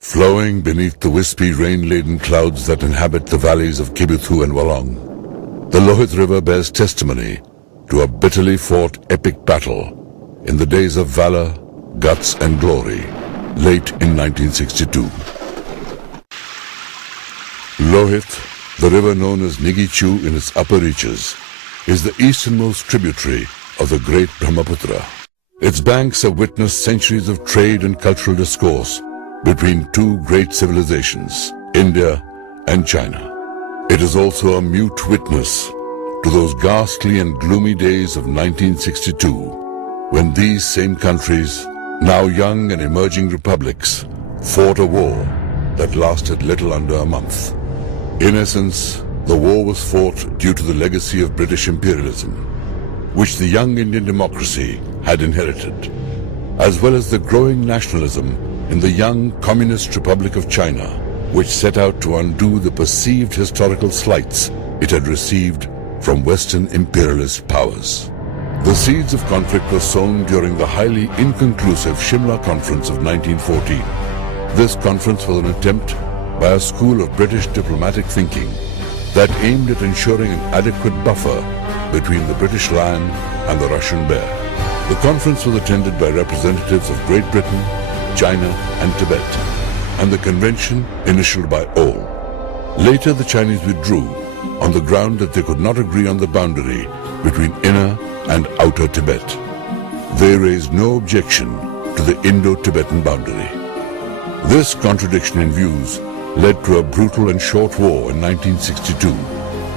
Flowing beneath the wispy, rain-laden clouds that inhabit the valleys of Kibithu and Wolong, the Lohit River bears testimony to a bitterly fought epic battle in the days of valor, guts and glory, late in 1962. Lohit, the river known as Nigichu in its upper reaches, is the easternmost tributary of the great Brahmaputra. Its banks have witnessed centuries of trade and cultural discourse between two great civilizations, India and China. It is also a mute witness to those ghastly and gloomy days of 1962, when these same countries, now young and emerging republics, fought a war that lasted little under a month. In essence, the war was fought due to the legacy of British imperialism, which the young Indian democracy had inherited, as well as the growing nationalism in the young Communist Republic of China, which set out to undo the perceived historical slights it had received from Western imperialist powers. The seeds of conflict were sown during the highly inconclusive Shimla Conference of 1914. This conference was an attempt by a school of British diplomatic thinking that aimed at ensuring an adequate buffer between the British Lion and the Russian Bear. The conference was attended by representatives of Great Britain, China and Tibet, and the convention initialed by all. Later the Chinese withdrew on the ground that they could not agree on the boundary between inner and outer Tibet. They raised no objection to the Indo-Tibetan boundary. This contradiction in views led to a brutal and short war in 1962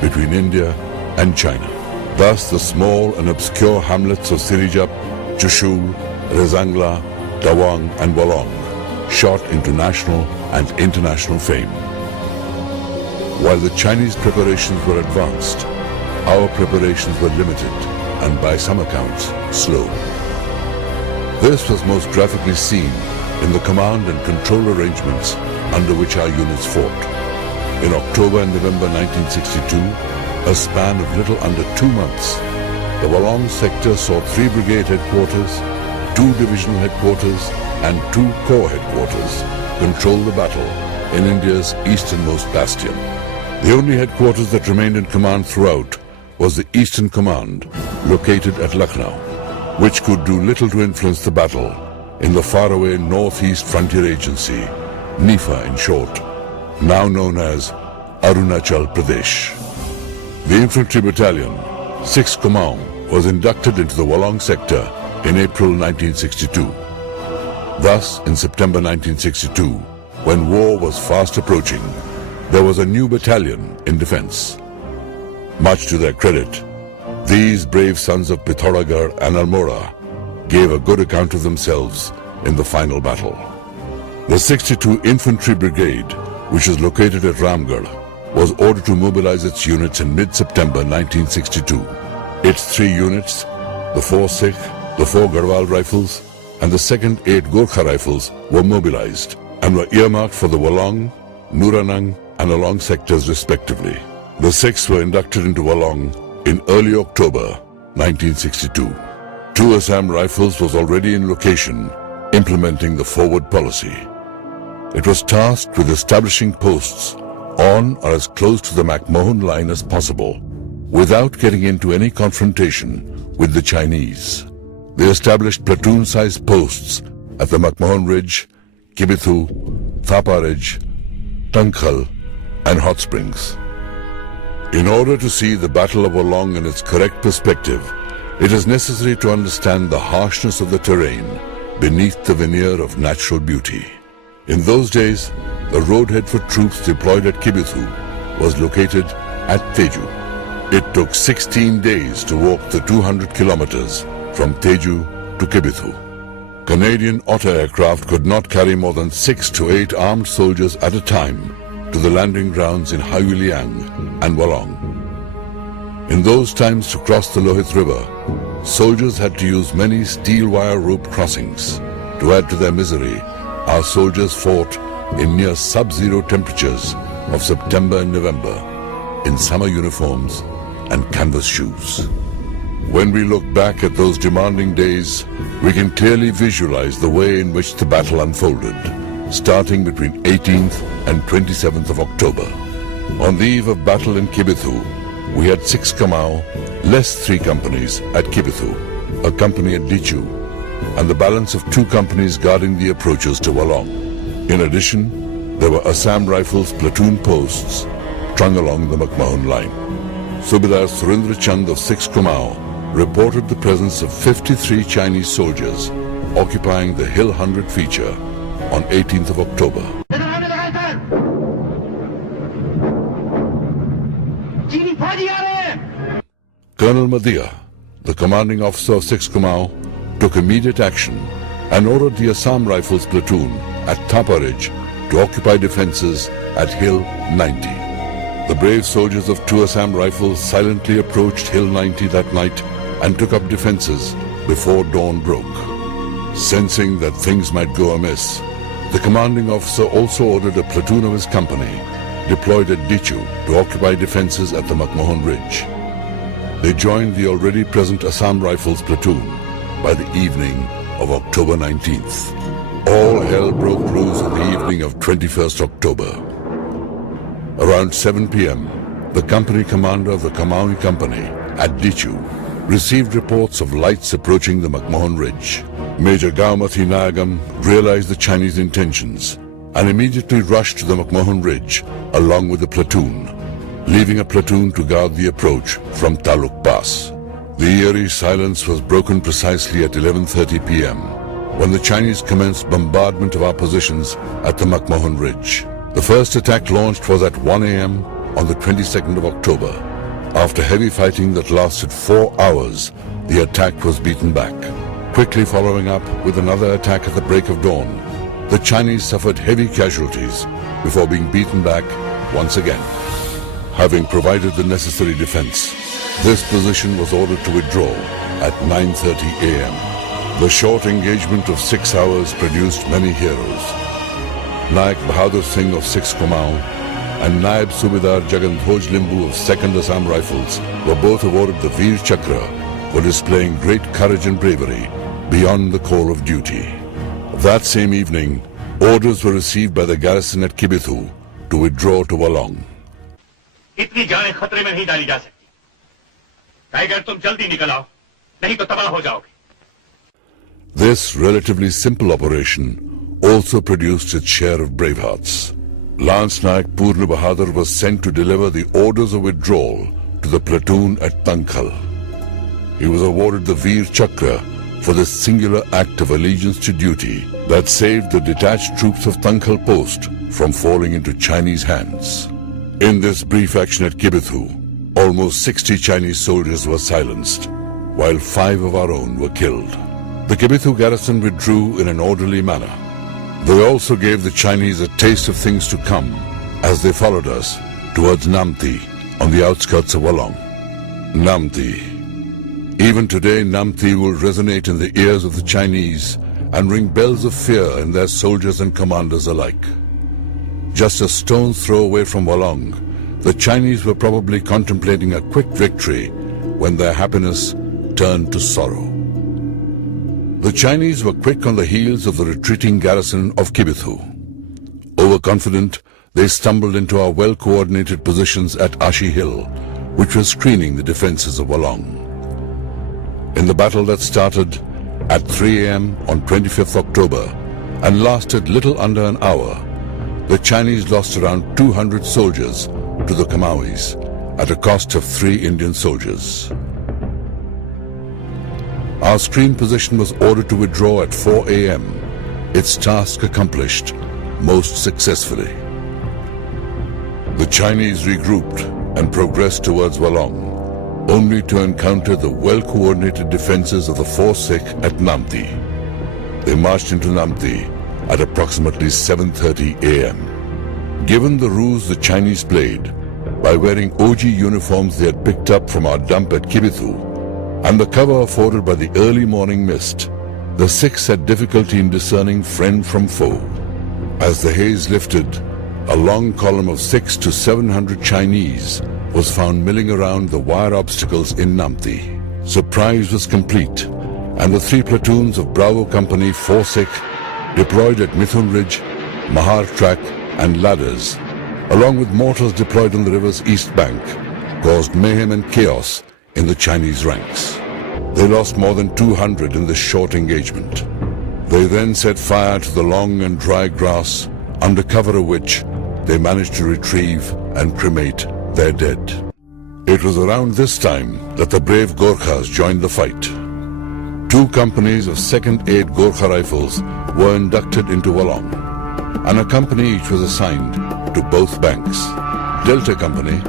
between India and China. Thus the small and obscure hamlets of Sirijap, Chushul, Rezangla, Tawang and Wolong shot into national and international fame. While the Chinese preparations were advanced, our preparations were limited and by some accounts slow. This was most graphically seen in the command and control arrangements under which our units fought. In October and November 1962, a span of little under 2 months, the Wolong sector saw 3 brigade headquarters, 2 divisional headquarters and 2 corps headquarters control the battle in India's easternmost bastion. The only headquarters that remained in command throughout was the Eastern Command, located at Lucknow, which could do little to influence the battle in the faraway Northeast Frontier Agency, NIFA in short, now known as Arunachal Pradesh. The infantry battalion, 6th Kumaon, was inducted into the Wolong sector in April 1962. Thus, in September 1962, when war was fast approaching, there was a new battalion in defense. Much to their credit, these brave sons of Pithoragarh and Almora gave a good account of themselves in the final battle. The 62 Infantry Brigade, which is located at Ramgarh, was ordered to mobilize its units in mid-September 1962. Its 3 units, the 4 Sikh, the 4 Garhwal Rifles and the 2nd 8 Gorkha Rifles were mobilized and were earmarked for the Wolong, Nuranang and Along sectors respectively. The 6th were inducted into Wolong in early October 1962. 2 Assam Rifles was already in location implementing the forward policy. It was tasked with establishing posts on or as close to the McMahon line as possible without getting into any confrontation with the Chinese. They established platoon-sized posts at the McMahon Ridge, Kibithu, Thapa Ridge, Tangkhal and Hot Springs. In order to see the Battle of Wolong in its correct perspective, it is necessary to understand the harshness of the terrain beneath the veneer of natural beauty. In those days, the roadhead for troops deployed at Kibithu was located at Teju. It took 16 days to walk the 200 kilometers from Teju to Kibithu. Canadian Otter aircraft could not carry more than 6 to 8 armed soldiers at a time to the landing grounds in Haiyuliang and Wolong. In those times, to cross the Lohit River, soldiers had to use many steel wire rope crossings. To add to their misery, our soldiers fought in near sub-zero temperatures of September and November in summer uniforms and canvas shoes. When we look back at those demanding days, we can clearly visualize the way in which the battle unfolded. starting between 18th and 27th of October. On the eve of battle in Kibithu, we had 6 Kamau, less 3 companies at Kibithu, a company at Dichu, and the balance of 2 companies guarding the approaches to Walong. In addition, there were Assam Rifles platoon posts strung along the McMahon line. Subedar Surendra Chand of 6 Kamau reported the presence of 53 Chinese soldiers occupying the Hill 100 feature on 18th of October. Colonel Madhia, the commanding officer of 6 Kamau, took immediate action and ordered the Assam Rifles platoon at Thapa Ridge to occupy defenses at Hill 90. The brave soldiers of 2 Assam Rifles silently approached Hill 90 that night and took up defenses before dawn broke. Sensing that things might go amiss, the commanding officer also ordered a platoon of his company deployed at Dichu to occupy defenses at the McMahon Ridge. They joined the already present Assam Rifles platoon by the evening of October 19th. All hell broke loose on the evening of 21st October. Around 7 p.m., the company commander of the Kamaui Company at Dichu received reports of lights approaching the McMahon Ridge. Major Gaumathi Nayagam realized the Chinese intentions and immediately rushed to the McMahon Ridge along with the platoon, leaving a platoon to guard the approach from Taluk Pass. The eerie silence was broken precisely at 11:30 p.m. when the Chinese commenced bombardment of our positions at the McMahon Ridge. The first attack launched was at 1 a.m. on the 22nd of October. After heavy fighting that lasted 4 hours, the attack was beaten back. Quickly following up with another attack at the break of dawn, the Chinese suffered heavy casualties before being beaten back once again. Having provided the necessary defense, this position was ordered to withdraw at 9:30 a.m. The short engagement of 6 hours produced many heroes. Nayak Bahadur Singh of 6 Kamau and Naib Subedar Jagandhoj Limbu of 2nd Assam Rifles were both awarded the Veer Chakra for displaying great courage and bravery beyond the call of duty. That same evening, orders were received by the garrison at Kibithu to withdraw to Walong. इतनी जानें खतरे में नहीं डाली जा सकती। Tiger तुम जल्दी निकल आओ, नहीं तो तबाह हो जाओगे। This relatively simple operation also produced its share of brave hearts. Lance Naik Purna Bahadur was sent to deliver the orders of withdrawal to the platoon at Tankhal. He was awarded the Veer Chakra for this singular act of allegiance to duty that saved the detached troops of Tankhal post from falling into Chinese hands. In this brief action at Kibithu, almost 60 Chinese soldiers were silenced, while 5 of our own were killed. The Kibithu garrison withdrew in an orderly manner. They also gave the Chinese a taste of things to come as they followed us towards Namti on the outskirts of Walong. Namti. Even today, Namti will resonate in the ears of the Chinese and ring bells of fear in their soldiers and commanders alike. Just a stone's throw away from Walong, the Chinese were probably contemplating a quick victory when their happiness turned to sorrow. The Chinese were quick on the heels of the retreating garrison of Kibithu. Overconfident, they stumbled into our well-coordinated positions at Ashi Hill, which was screening the defenses of Walong. In the battle that started at 3 a.m. on 25th October and lasted little under an hour, the Chinese lost around 200 soldiers to the Kamauis at a cost of 3 Indian soldiers. Our screen position was ordered to withdraw at 4 a.m., its task accomplished most successfully. The Chinese regrouped and progressed towards Walong, only to encounter the well-coordinated defenses of the 4th Sikh at Namti. They marched into Namti at approximately 7:30 a.m. Given the ruse the Chinese played by wearing OG uniforms they had picked up from our dump at Kibithu, and the cover afforded by the early morning mist, the Sikhs had difficulty in discerning friend from foe. As the haze lifted, a long column of 600 to 700 Chinese was found milling around the wire obstacles in Namti. Surprise was complete, and the 3 platoons of Bravo Company 4 Sikh deployed at Mithun Ridge Mahar track and ladders, along with mortars deployed on the river's east bank, caused mayhem and chaos in the Chinese ranks. They lost more than 200 in this short engagement. They then set fire to the long and dry grass, under cover of which they managed to retrieve and cremate their dead. It was around this time that the brave Gorkhas joined the fight. 2 companies of 2nd Aid Gorkha Rifles were inducted into Wallong, and a company each was assigned to both banks. Delta Company,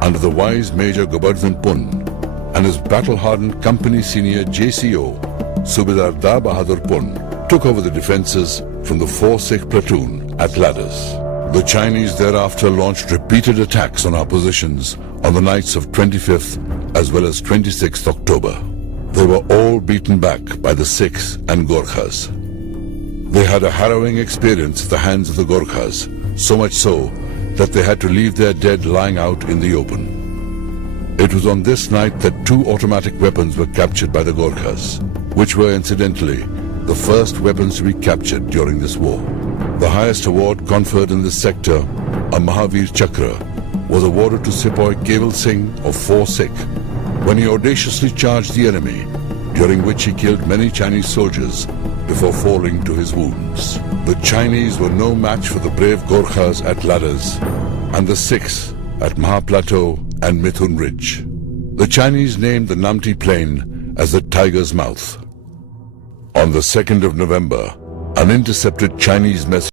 under the wise Major Gobardhan Pun, and his battle-hardened company senior JCO, Subedar Da Bahadur Pun, took over the defences from the 4th Sikh platoon at Ladders. The Chinese thereafter launched repeated attacks on our positions on the nights of 25th as well as 26th October. They were all beaten back by the Sikhs and Gorkhas. They had a harrowing experience at the hands of the Gorkhas, so much so that they had to leave their dead lying out in the open. It was on this night that 2 automatic weapons were captured by the Gorkhas, which were incidentally the first weapons to be captured during this war. The highest award conferred in this sector, a Mahavir Chakra, was awarded to Sepoy Keval Singh of 4 Sikh when he audaciously charged the enemy, during which he killed many Chinese soldiers before falling to his wounds. The Chinese were no match for the brave Gorkhas at Ladders and the Sikhs at Maha Plateau and Mithun Ridge. The Chinese named the Namti Plain as the Tiger's Mouth. On the 2nd of November, an intercepted Chinese message